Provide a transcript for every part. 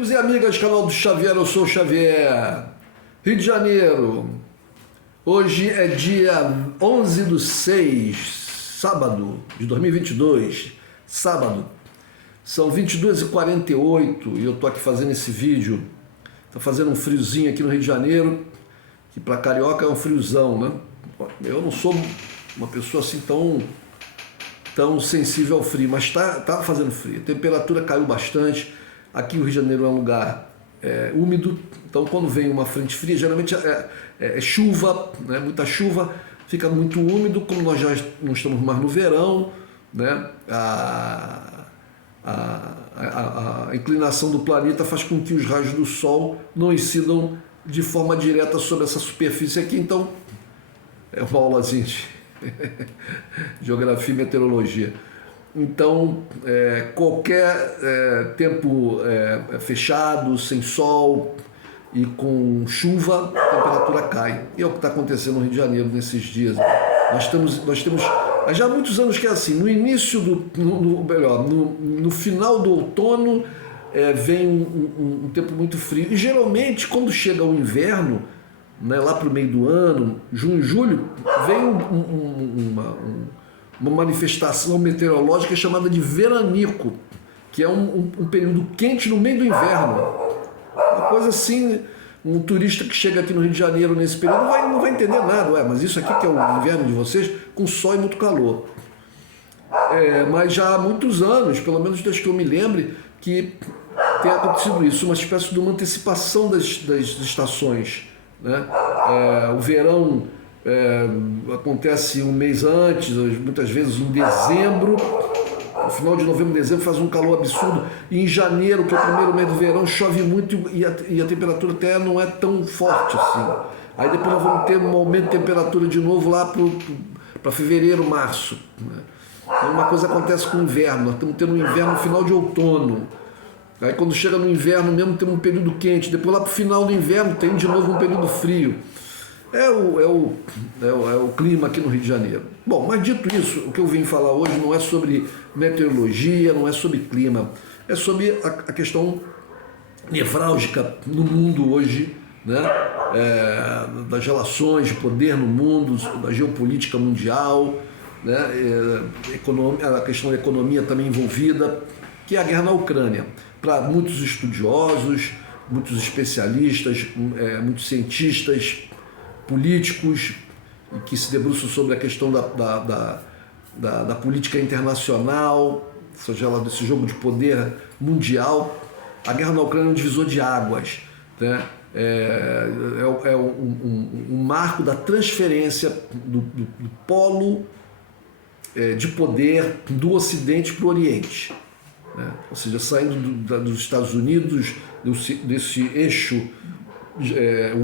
Amigos e amigas, canal do Xavier, eu sou o Xavier, Rio de Janeiro. Hoje é dia 11/6, sábado de 2022, sábado. São 22h48 e eu tô aqui fazendo esse vídeo. Tá fazendo um friozinho aqui no Rio de Janeiro, que para carioca é um friozão, né? Eu não sou uma pessoa assim tão sensível ao frio, mas tá fazendo frio. A temperatura caiu bastante. Aqui o Rio de Janeiro é um lugar úmido, então quando vem uma frente fria, geralmente é chuva, né? Muita chuva, fica muito úmido, como nós já não estamos mais no verão, né? A inclinação do planeta faz com que os raios do Sol não incidam de forma direta sobre essa superfície aqui, então é uma aulazinha de geografia e meteorologia. Então, qualquer tempo fechado, sem sol e com chuva, a temperatura cai. E é o que está acontecendo no Rio de Janeiro nesses dias. Nós temos já há muitos anos que é assim. No início no final do outono vem um tempo muito frio. E geralmente, quando chega o inverno, né, lá para o meio do ano, junho, julho, vem uma manifestação meteorológica chamada de veranico, que é um período quente no meio do inverno. Uma coisa assim, um turista que chega aqui no Rio de Janeiro nesse período não vai entender nada. Mas isso aqui que é o inverno de vocês, com sol e muito calor. Mas já há muitos anos, pelo menos desde que eu me lembre, que tem acontecido isso, uma espécie de uma antecipação das estações, né? O verão acontece um mês antes, muitas vezes em dezembro, no final de novembro, dezembro faz um calor absurdo, e em janeiro, que é o primeiro mês do verão, chove muito e a temperatura até não é tão forte assim. Aí depois nós vamos ter um aumento de temperatura de novo lá para fevereiro, março, né? Então uma coisa acontece com o inverno, nós estamos tendo um inverno no final de outono. Aí quando chega no inverno mesmo tem um período quente, depois lá para o final do inverno tem de novo um período frio. É o clima aqui no Rio de Janeiro. Bom, mas dito isso, o que eu vim falar hoje não é sobre meteorologia, não é sobre clima, é sobre a questão nevrálgica no mundo hoje, né? Das relações de poder no mundo, da geopolítica mundial, né? A questão da economia também envolvida, que é a guerra na Ucrânia. Para muitos estudiosos, muitos especialistas, muitos cientistas, políticos que se debruçam sobre a questão da política internacional, seja lá desse jogo de poder mundial, a guerra na Ucrânia é um divisor de águas, né? Um marco da transferência do polo de poder do Ocidente para o Oriente, né? Ou seja, saindo dos Estados Unidos, desse eixo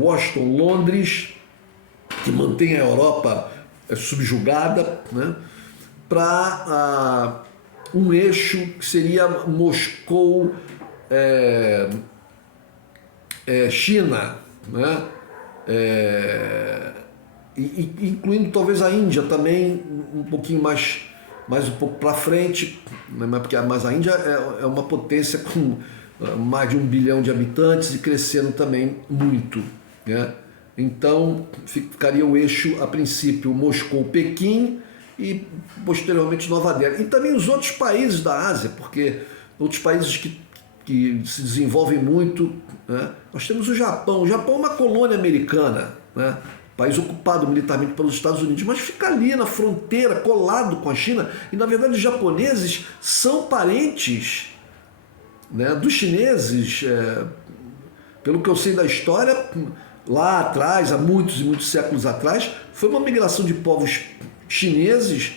Washington-Londres, que mantém a Europa subjugada, né, para um eixo que seria Moscou, China, né, incluindo talvez a Índia também, um pouquinho mais um pouco para frente, né, mas a Índia é uma potência com mais de 1 bilhão de habitantes e crescendo também muito, né? Então ficaria o eixo, a princípio, Moscou-Pequim e posteriormente Nova Delhi. E também os outros países da Ásia, porque outros países que se desenvolvem muito, né? Nós temos o Japão. O Japão é uma colônia americana, né? País ocupado militarmente pelos Estados Unidos, mas fica ali na fronteira, colado com a China. E na verdade os japoneses são parentes, né, dos chineses. Pelo que eu sei da história, lá atrás, há muitos e muitos séculos atrás, foi uma migração de povos chineses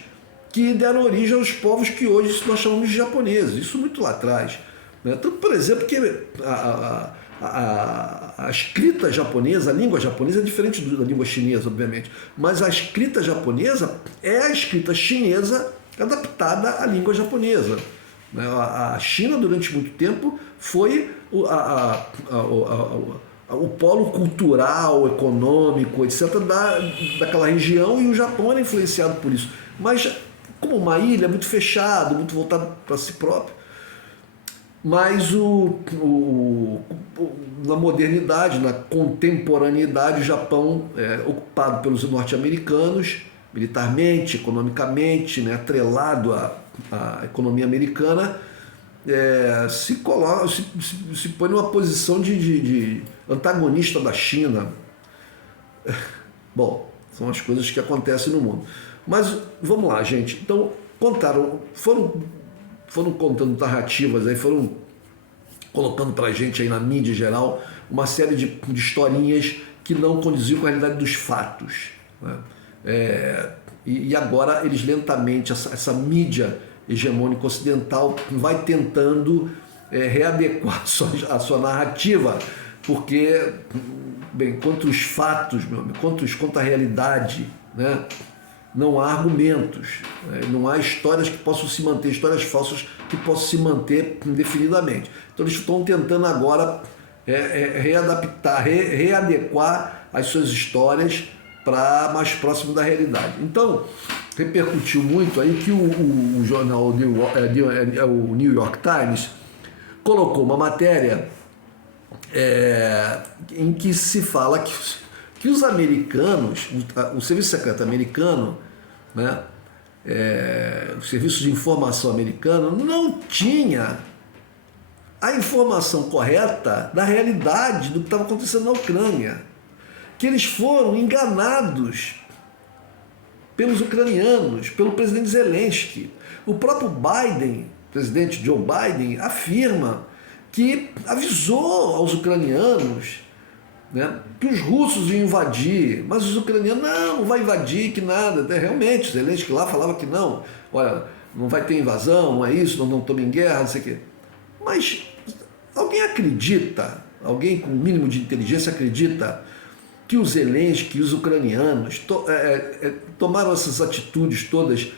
que deram origem aos povos que hoje nós chamamos de japoneses. Isso muito lá atrás, né? Tanto, por exemplo, que a escrita japonesa, a língua japonesa é diferente da língua chinesa, obviamente, mas a escrita japonesa é a escrita chinesa adaptada à língua japonesa. A China, durante muito tempo, foi o polo cultural, econômico, etc., daquela região, e o Japão era influenciado por isso. Mas, como uma ilha muito fechada, muito voltada para si próprio, mas o na modernidade, na contemporaneidade, o Japão é ocupado pelos norte-americanos, militarmente, economicamente, né, atrelado à economia americana, se põe numa posição de antagonista da China. Bom, são as coisas que acontecem no mundo. Mas vamos lá, gente. Então, foram contando narrativas, aí foram colocando pra gente aí na mídia em geral uma série de historinhas que não condiziam com a realidade dos fatos, né? E agora eles lentamente, essa mídia hegemônica ocidental vai tentando readequar a sua narrativa, porque, bem, quanto os fatos, meu amigo, quanto a realidade, né, não há argumentos, né, não há histórias que possam se manter, histórias falsas que possam se manter indefinidamente. Então eles estão tentando agora readaptar, readequar as suas histórias para mais próximo da realidade. Então, repercutiu muito aí que o jornal o New York Times colocou uma matéria em que se fala que os americanos, o serviço secreto americano, né, o serviço de informação americano não tinha a informação correta da realidade do que estava acontecendo na Ucrânia, que eles foram enganados pelos ucranianos, pelo presidente Zelensky. O próprio Biden, o presidente Joe Biden, afirma que avisou aos ucranianos, né, que os russos iam invadir, mas os ucranianos, não vai invadir, que nada. Realmente, Zelensky lá falava que não, olha, não vai ter invasão, não é isso, não estamos em guerra, não sei o quê. Mas alguém acredita, alguém com o mínimo de inteligência acredita que os Zelensky e os ucranianos tomaram essas atitudes todas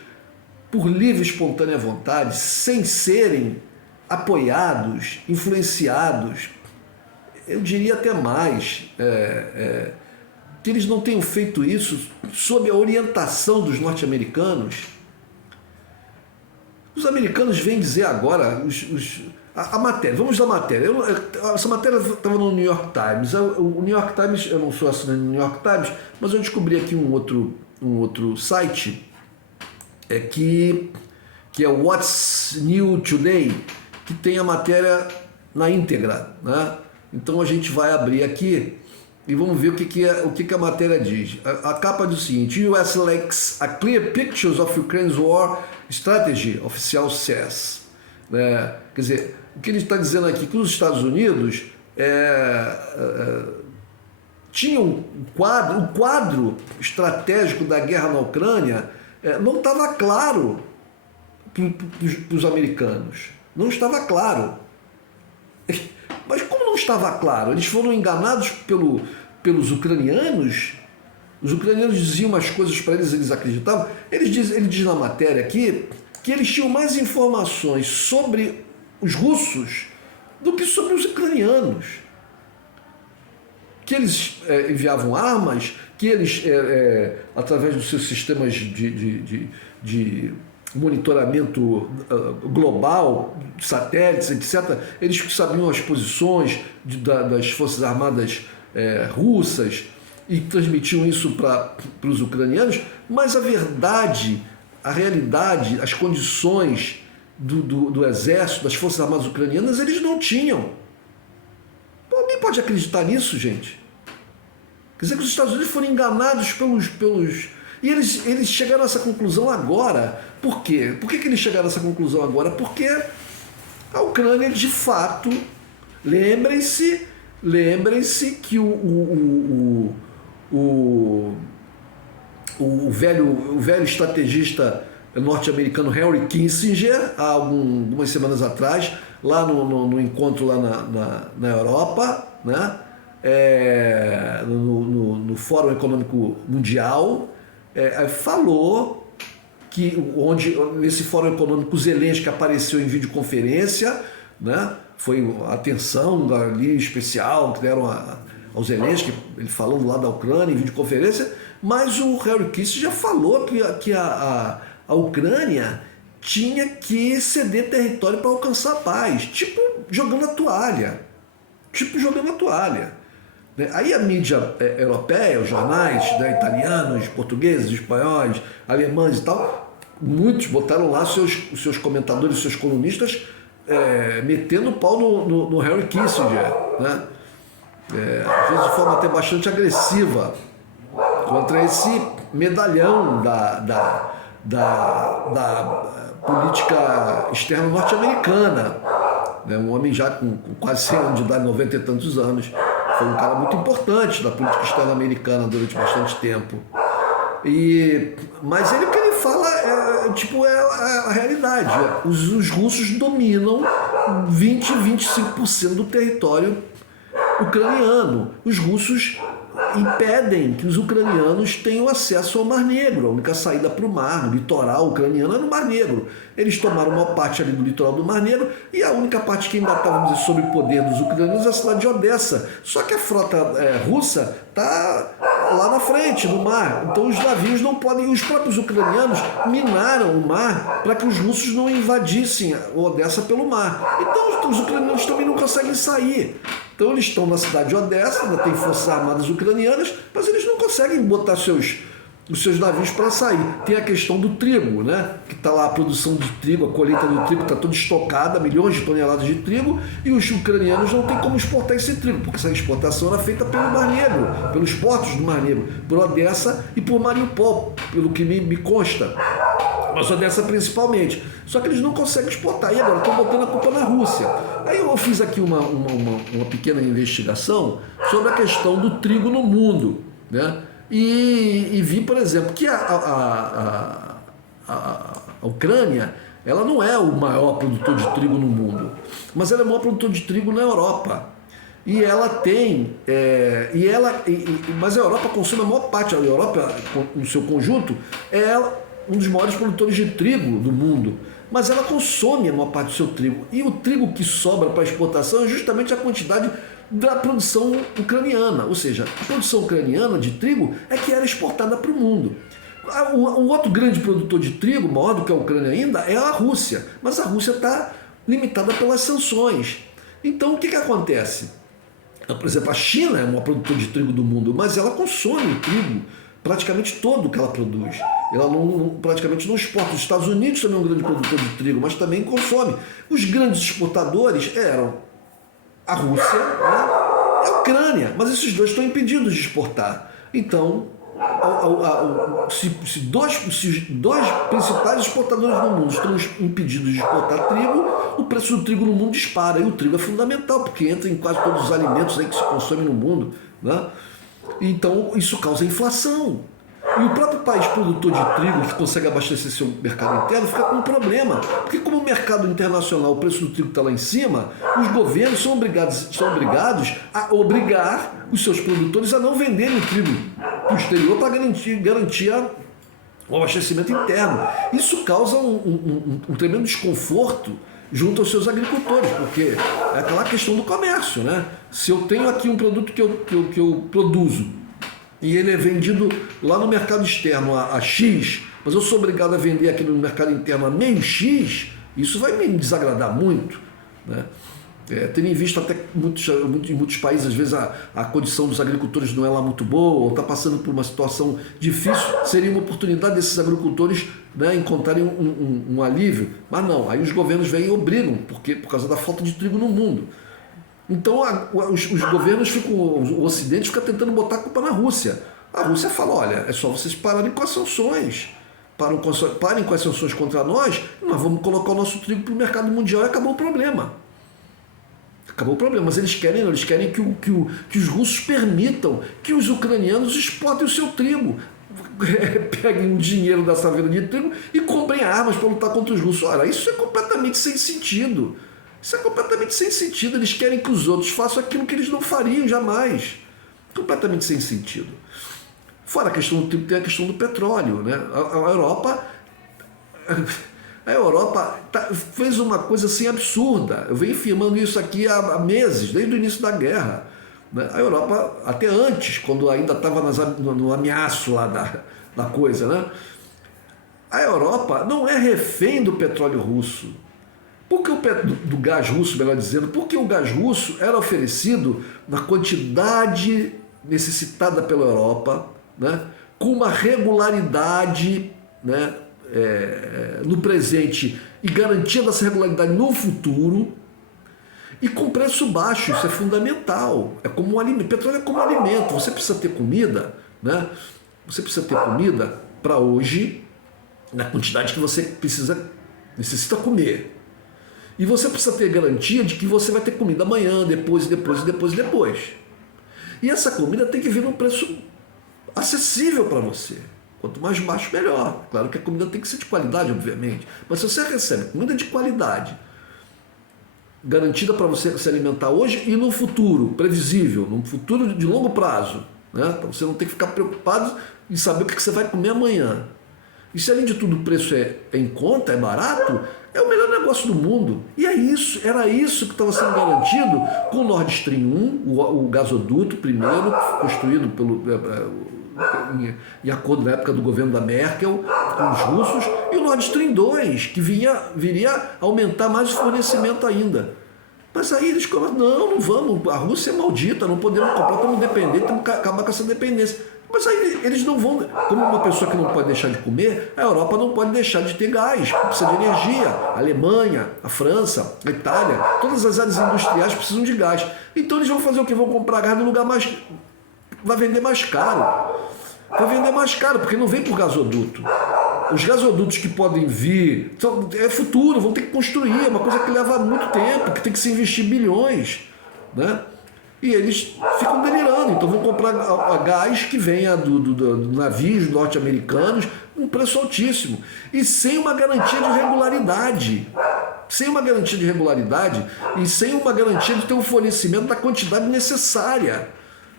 por livre e espontânea vontade, sem serem apoiados, influenciados, eu diria até mais, que eles não tenham feito isso sob a orientação dos norte-americanos? Os americanos vêm dizer agora, a matéria, vamos da matéria. Essa matéria estava no New York Times. O New York Times, eu não sou assinante do New York Times, mas eu descobri aqui um outro site que é o What's New Today, que tem a matéria na íntegra, né? Então a gente vai abrir aqui e vamos ver o que a matéria diz. A capa diz o seguinte: US lacks a clear pictures of Ukraine's war strategy, oficial says. Quer dizer, o que ele está dizendo aqui, que os Estados Unidos tinham o quadro estratégico da guerra na Ucrânia não estava claro para os americanos. Não estava claro. Mas como não estava claro? Eles foram enganados pelos ucranianos? Os ucranianos diziam umas coisas para eles acreditavam. Ele diz na matéria aqui que eles tinham mais informações sobre os russos do que sobre os ucranianos. Que eles enviavam armas, que eles, através dos seus sistemas de monitoramento global, satélites, etc., eles sabiam as posições das Forças Armadas russas e transmitiam isso para os ucranianos, mas a verdade, a realidade, as condições do exército, das Forças Armadas ucranianas, eles não tinham. Alguém pode acreditar nisso, gente? Quer dizer que os Estados Unidos foram enganados pelos... E eles chegaram a essa conclusão agora. Por quê? Por que eles chegaram a essa conclusão agora? Porque a Ucrânia, de fato, lembrem-se que o velho estrategista norte-americano Henry Kissinger, há algumas semanas atrás, lá no encontro lá na Europa, né? No Fórum Econômico Mundial, falou que nesse Fórum Econômico Zelensky apareceu em videoconferência, né? Foi a atenção ali especial que deram ao Zelensky, ele falando lá da Ucrânia em videoconferência, mas o Henry Kissinger já falou que a Ucrânia tinha que ceder território para alcançar a paz, tipo jogando a toalha. tipo jogando a toalha. Né? Aí a mídia europeia, os jornais, né, italianos, portugueses, espanhóis, alemães e tal, muitos botaram lá os seus comentadores, seus colunistas, metendo o pau no Henry Kissinger, né? Às vezes de forma até bastante agressiva, contra esse medalhão da política externa norte-americana. Né? Um homem já com quase 100 anos de idade, 90 e tantos anos, foi um cara muito importante da política externa americana durante bastante tempo. Mas o que ele fala é a realidade. Os russos dominam 20-25% do território ucraniano. Os russos impedem que os ucranianos tenham acesso ao Mar Negro. A única saída para o mar, o litoral ucraniano, é no Mar Negro. Eles tomaram uma parte ali do litoral do Mar Negro e a única parte que ainda estava, vamos dizer, sob o poder dos ucranianos é a cidade de Odessa. Só que a frota russa está lá na frente, no mar. Então os navios não podem... Os próprios ucranianos minaram o mar para que os russos não invadissem Odessa pelo mar. Então os ucranianos também não conseguem sair. Então eles estão na cidade de Odessa, ainda tem forças armadas ucranianas, mas eles não conseguem botar os seus navios para sair. Tem a questão do trigo, né? Que está lá a produção de trigo, a colheita do trigo está toda estocada, milhões de toneladas de trigo, e os ucranianos não têm como exportar esse trigo, porque essa exportação era feita pelo Mar Negro, pelos portos do Mar Negro, por Odessa e por Mariupol, pelo que me consta. Mas Odessa principalmente. Só que eles não conseguem exportar. E agora estão botando a culpa na Rússia. Aí eu fiz aqui uma pequena investigação sobre a questão do trigo no mundo, né? E vi, por exemplo, que a Ucrânia, ela não é o maior produtor de trigo no mundo, mas ela é o maior produtor de trigo na Europa. E ela tem, mas a Europa consome a maior parte. A Europa, no seu conjunto, é um dos maiores produtores de trigo do mundo, mas ela consome a maior parte do seu trigo. E o trigo que sobra para exportação é justamente a quantidade da produção ucraniana, ou seja, a produção ucraniana de trigo é que era exportada para o mundo. O outro grande produtor de trigo, maior do que a Ucrânia ainda, é a Rússia, mas a Rússia está limitada pelas sanções. Então o que acontece? Por exemplo, a China é o maior produtor de trigo do mundo, mas ela consome o trigo praticamente todo que ela produz. Ela praticamente não exporta. Os Estados Unidos também é um grande produtor de trigo, mas também consome. Os grandes exportadores eram a Rússia, né, e a Ucrânia, mas esses dois estão impedidos de exportar. Então, se dois principais exportadores do mundo estão impedidos de exportar trigo, o preço do trigo no mundo dispara. E o trigo é fundamental, porque entra em quase todos os alimentos aí que se consomem no mundo, né? Então, isso causa inflação. E o próprio país produtor de trigo, que consegue abastecer seu mercado interno, fica com um problema. Porque como o mercado internacional, o preço do trigo está lá em cima, os governos são obrigados a obrigar os seus produtores a não venderem o trigo para o exterior para garantir o abastecimento interno. Isso causa um tremendo desconforto junto aos seus agricultores, porque é aquela questão do comércio, né? Se eu tenho aqui um produto que eu produzo, e ele é vendido lá no mercado externo a X, mas eu sou obrigado a vender aqui no mercado interno a meio X, isso vai me desagradar muito, né? Tendo em vista até em muitos países, às vezes a condição dos agricultores não é lá muito boa, ou está passando por uma situação difícil, seria uma oportunidade desses agricultores, né, encontrarem um alívio, mas não, aí os governos vêm e obrigam, por causa da falta de trigo no mundo. Então os governos o Ocidente fica tentando botar a culpa na Rússia. A Rússia fala, olha, é só vocês pararem com as sanções. Parem com as sanções contra nós vamos colocar o nosso trigo para o mercado mundial e acabou o problema. Acabou o problema, mas eles querem que os russos permitam que os ucranianos exportem o seu trigo. Peguem o dinheiro dessa venda de trigo e comprem armas para lutar contra os russos. Olha, isso é completamente sem sentido. Isso é completamente sem sentido. Eles querem que os outros façam aquilo que eles não fariam jamais. Completamente sem sentido. Fora a questão do trigo, tem a questão do petróleo, né? A Europa fez uma coisa assim absurda. Eu venho afirmando isso aqui há meses, desde o início da guerra. A Europa, até antes, quando ainda estava no ameaço lá da coisa, né? A Europa não é refém do petróleo russo. Por que do gás russo, melhor dizendo, porque o gás russo era oferecido na quantidade necessitada pela Europa, né, com uma regularidade, né, no presente e garantia dessa regularidade no futuro e com preço baixo. Isso é fundamental. É como um alimento. Petróleo é como um alimento. Você precisa ter comida, né? Você precisa ter comida para hoje na quantidade que você necessita comer. E você precisa ter garantia de que você vai ter comida amanhã, depois. E essa comida tem que vir num preço acessível para você. Quanto mais baixo, melhor. Claro que a comida tem que ser de qualidade, obviamente. Mas se você recebe comida de qualidade, garantida para você se alimentar hoje e no futuro, previsível, num futuro de longo prazo, né? Para você não ter que ficar preocupado em saber o que você vai comer amanhã. E se além de tudo o preço é em conta, é barato, é o melhor negócio do mundo. E era isso que estava sendo garantido com o Nord Stream 1, o gasoduto primeiro, construído em acordo na época do governo da Merkel, com os russos, e o Nord Stream 2, que viria aumentar mais o fornecimento ainda. Mas aí eles falaram, não vamos, a Rússia é maldita, não podemos comprar, estamos dependentes, temos que acabar com essa dependência. Mas aí eles não vão, como uma pessoa que não pode deixar de comer, a Europa não pode deixar de ter gás, precisa de energia. A Alemanha, a França, a Itália, todas as áreas industriais precisam de gás. Então eles vão fazer o quê? Vão comprar gás no lugar mais... vai vender mais caro. Porque não vem por gasoduto. Os gasodutos que podem vir, é futuro, vão ter que construir, é uma coisa que leva muito tempo, que tem que se investir bilhões, né? E eles ficam delirando, então vão comprar gás que venha do navios norte-americanos, um preço altíssimo, e sem uma garantia de regularidade. Sem uma garantia de regularidade e sem uma garantia de ter um fornecimento da quantidade necessária,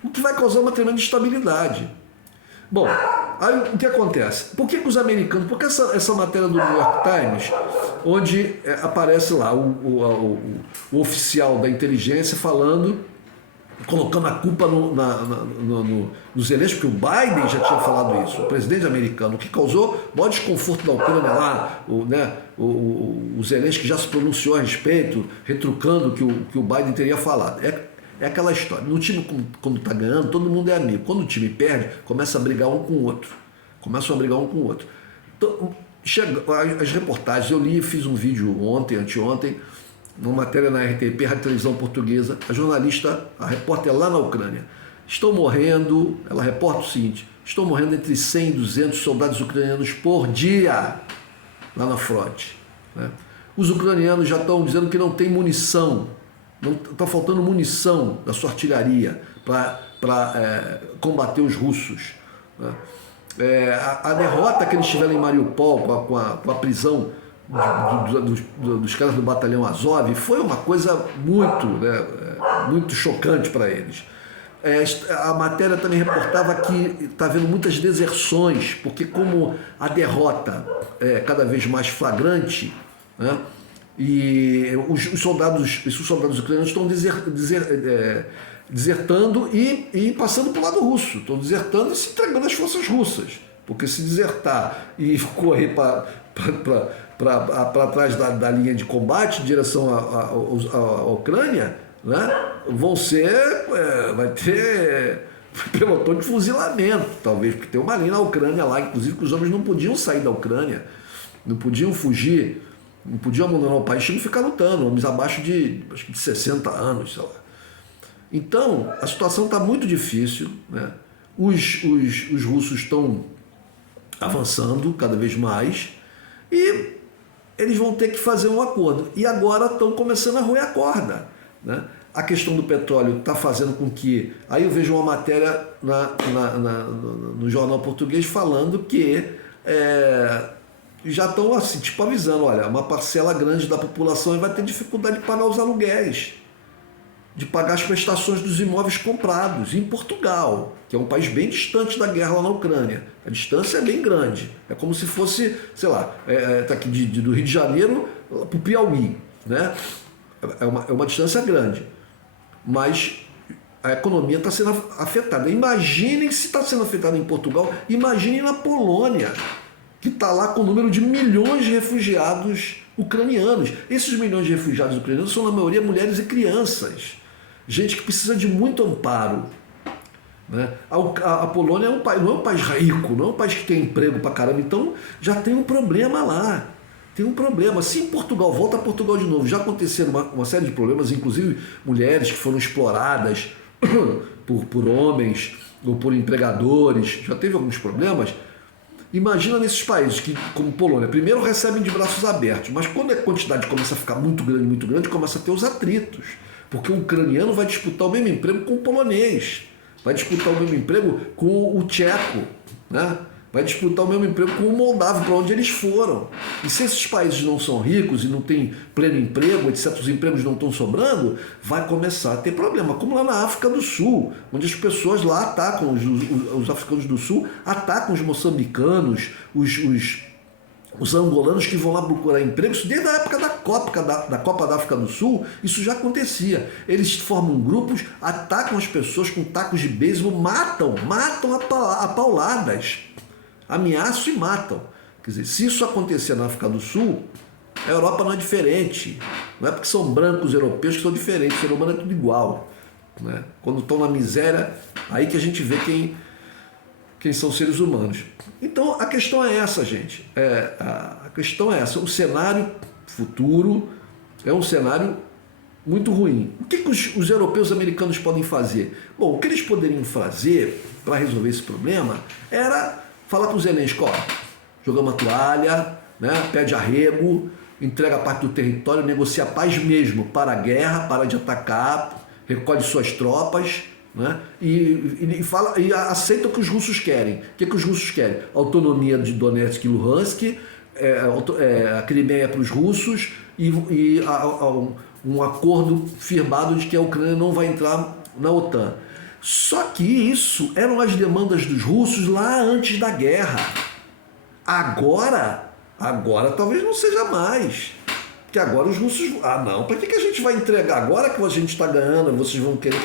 o que vai causar uma tremenda instabilidade. Bom, aí o que acontece? Por que os americanos... Porque essa matéria do New York Times, onde aparece lá o oficial da inteligência falando, colocando a culpa no Zelensky, porque o Biden já tinha falado isso, o presidente americano, o que causou maior desconforto da Ucrânia lá, o Zelensky já se pronunciou a respeito, retrucando o que o Biden teria falado. É aquela história, no time quando está ganhando, todo mundo é amigo. Quando o time perde, começa a brigar um com o outro. Então, as reportagens, eu li, fiz um vídeo anteontem, uma matéria na RTP, Rádio Televisão Portuguesa, a repórter lá na Ucrânia. Estão morrendo, ela reporta o seguinte, estão morrendo entre 100 e 200 soldados ucranianos por dia lá na fronte, né? Os ucranianos já estão dizendo que não tem munição, está faltando munição da sua artilharia para combater os russos, né? A derrota que eles tiveram em Mariupol com a prisão dos caras do batalhão Azov foi uma coisa muito chocante para eles. A matéria também reportava que está havendo muitas deserções, porque como a derrota é cada vez mais flagrante, né, e os soldados ucranianos estão desertando e passando para o lado russo, estão desertando e se entregando às forças russas, porque se desertar e correr para trás da linha de combate em direção à Ucrânia, né, vai ter pelotão de fuzilamento, talvez, porque tem uma linha na Ucrânia lá, inclusive que os homens não podiam sair da Ucrânia, não podiam fugir, não podiam abandonar o país, tinham que ficar lutando, homens abaixo de 60 anos, sei lá. Então, a situação está muito difícil, né? Os russos estão avançando cada vez mais e eles vão ter que fazer um acordo. E agora estão começando a roer a corda, né? A questão do petróleo está fazendo com que... Aí eu vejo uma matéria no jornal português falando que já estão assim, tipo avisando, olha, uma parcela grande da população vai ter dificuldade de pagar os aluguéis, de pagar as prestações dos imóveis comprados em Portugal, que é um país bem distante da guerra lá na Ucrânia. A distância é bem grande. É como se fosse, sei lá, tá aqui do Rio de Janeiro para o Piauí, né? É uma distância grande. Mas a economia está sendo afetada. Imaginem se está sendo afetada em Portugal, imaginem na Polônia. que está lá com o número de milhões de refugiados ucranianos. Esses milhões de refugiados ucranianos são, na maioria, mulheres e crianças. Gente que precisa de muito amparo. Né? A Polônia não é um país rico, não é um país que tem emprego pra caramba, então já tem um problema lá. Tem um problema. Se em Portugal, volta a Portugal de novo, já aconteceram uma série de problemas, inclusive mulheres que foram exploradas por homens ou por empregadores, já teve alguns problemas. Imagina nesses países que, como Polônia, primeiro recebem de braços abertos, mas quando a quantidade começa a ficar muito grande, começa a ter os atritos. Porque o ucraniano vai disputar o mesmo emprego com o polonês, vai disputar o mesmo emprego com o tcheco, né? Vai disputar o mesmo emprego com o moldavo, para onde eles foram. E se esses países não são ricos e não têm pleno emprego, etc., os empregos não estão sobrando, vai começar a ter problema. Como lá na África do Sul, onde as pessoas lá atacam, os africanos do Sul atacam os moçambicanos, os angolanos que vão lá procurar emprego. Isso desde a época da Copa da África do Sul, isso já acontecia. Eles formam grupos, atacam as pessoas com tacos de beisebol, matam a pauladas. Ameaçam e matam. Quer dizer, se isso acontecer na África do Sul, a Europa não é diferente. Não é porque são brancos europeus que são diferentes, o ser humano é tudo igual. Né? Quando estão na miséria, aí que a gente vê quem são seres humanos. Então a questão é essa, gente. A questão é essa. O cenário futuro é um cenário muito ruim. O que os europeus americanos podem fazer? Bom, o que eles poderiam fazer para resolver esse problema era falar para o Zelensky, joga uma toalha, né, pede arrego, entrega parte do território, negocia paz mesmo, para a guerra, para de atacar, recolhe suas tropas, né, e aceita o que os russos querem. O que os russos querem? Autonomia de Donetsk e Luhansk, a Crimeia para os russos e um acordo firmado de que a Ucrânia não vai entrar na OTAN. Só que isso eram as demandas dos russos lá antes da guerra. Agora talvez não seja mais. Porque agora os russos... não, para que a gente vai entregar? Agora que a gente está ganhando, vocês vão querer...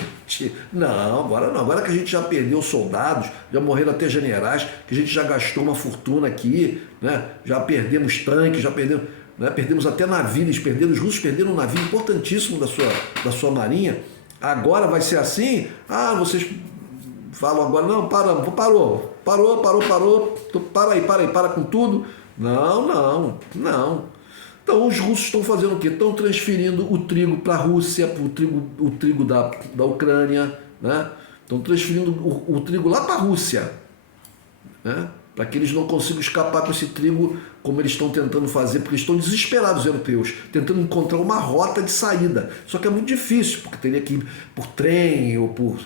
Não, agora não. Agora que a gente já perdeu soldados, já morreram até generais, que a gente já gastou uma fortuna aqui, né? Já perdemos tanques, já perdemos... Né? Perdemos até navios, os russos perderam um navio importantíssimo da sua marinha. Agora vai ser assim? Vocês falam agora, não, parou, para com tudo. Não. Então os russos estão fazendo o quê? Estão transferindo o trigo para a Rússia, o trigo da Ucrânia, né? Estão transferindo o trigo lá para a Rússia, né? Para que eles não consigam escapar com esse trigo como eles estão tentando fazer, porque estão desesperados os europeus, tentando encontrar uma rota de saída. Só que é muito difícil, porque teria que ir por trem ou por...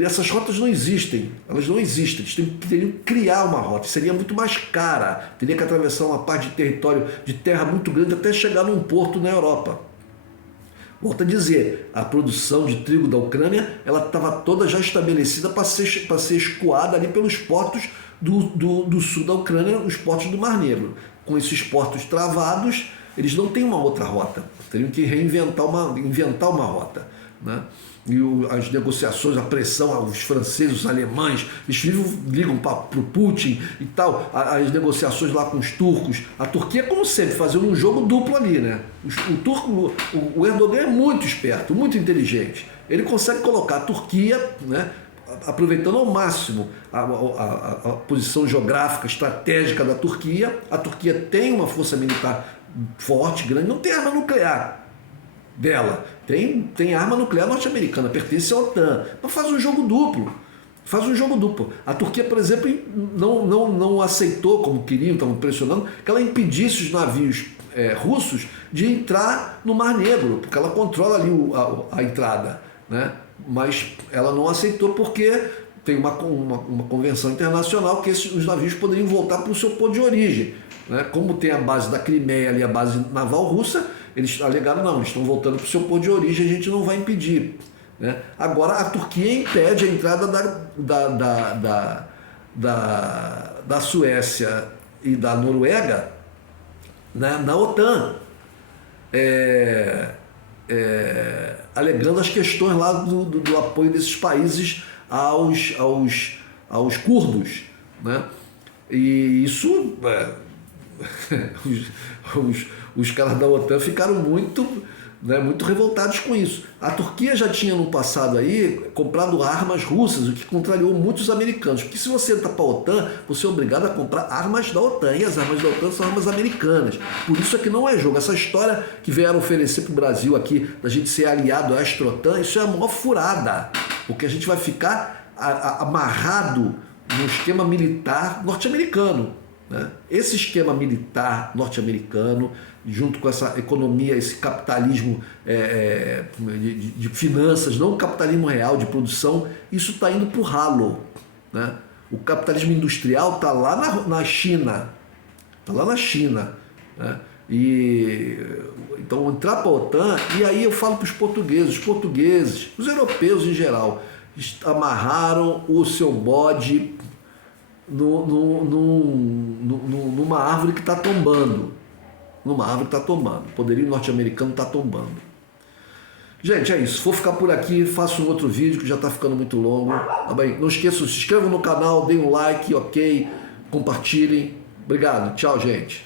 Essas rotas não existem, elas não existem, eles teriam que criar uma rota, seria muito mais cara, teria que atravessar uma parte de território, de terra muito grande até chegar num porto na Europa. Volto a dizer, a produção de trigo da Ucrânia, ela estava toda já estabelecida para ser escoada ali pelos portos do sul da Ucrânia, os portos do Mar Negro. Com esses portos travados, eles não têm uma outra rota, teriam que inventar uma rota, né? E as negociações, a pressão, os franceses, os alemães, eles ligam para o Putin e tal, as negociações lá com os turcos. A Turquia, como sempre, fazendo um jogo duplo ali, né? O Erdogan é muito esperto, muito inteligente. Ele consegue colocar a Turquia, né, aproveitando ao máximo a posição geográfica, estratégica da Turquia. A Turquia tem uma força militar forte, grande, não tem arma nuclear dela, tem arma nuclear norte-americana, pertence à OTAN, mas faz um jogo duplo. A Turquia, por exemplo, não aceitou, como queriam, estavam pressionando, que ela impedisse os navios russos de entrar no Mar Negro, porque ela controla ali a entrada, né? Mas ela não aceitou porque tem uma convenção internacional que os navios poderiam voltar para o seu ponto de origem, né? Como tem a base da Crimeia ali, a base naval russa, eles alegaram, não, eles estão voltando para o seu ponto de origem, a gente não vai impedir, né? Agora a Turquia impede a entrada da Suécia e da Noruega, né, na OTAN, alegando as questões lá do apoio desses países aos curdos, né? E isso os caras da OTAN ficaram muito, né, muito revoltados com isso. A Turquia já tinha no passado aí comprado armas russas, o que contrariou muitos americanos. Porque se você entra para a OTAN, você é obrigado a comprar armas da OTAN. E as armas da OTAN são armas americanas. Por isso é que não é jogo. Essa história que vieram oferecer para o Brasil aqui, da gente ser aliado à Astrotan, isso é a maior furada. Porque a gente vai ficar amarrado no esquema militar norte-americano. Né? Esse esquema militar norte-americano, junto com essa economia, esse capitalismo de finanças, não o capitalismo real de produção, isso está indo para o ralo. Né? O capitalismo industrial está lá na China. Está lá na China. Né? Então, entrar para a OTAN, e aí eu falo para os portugueses, os europeus em geral, amarraram o seu bode numa árvore que está tombando. O poderio norte-americano está tombando. Gente, é isso. Se for ficar por aqui, faço um outro vídeo que já está ficando muito longo. Tá bem? Não esqueçam, se inscrevam no canal, deem um like, ok? Compartilhem. Obrigado. Tchau, gente.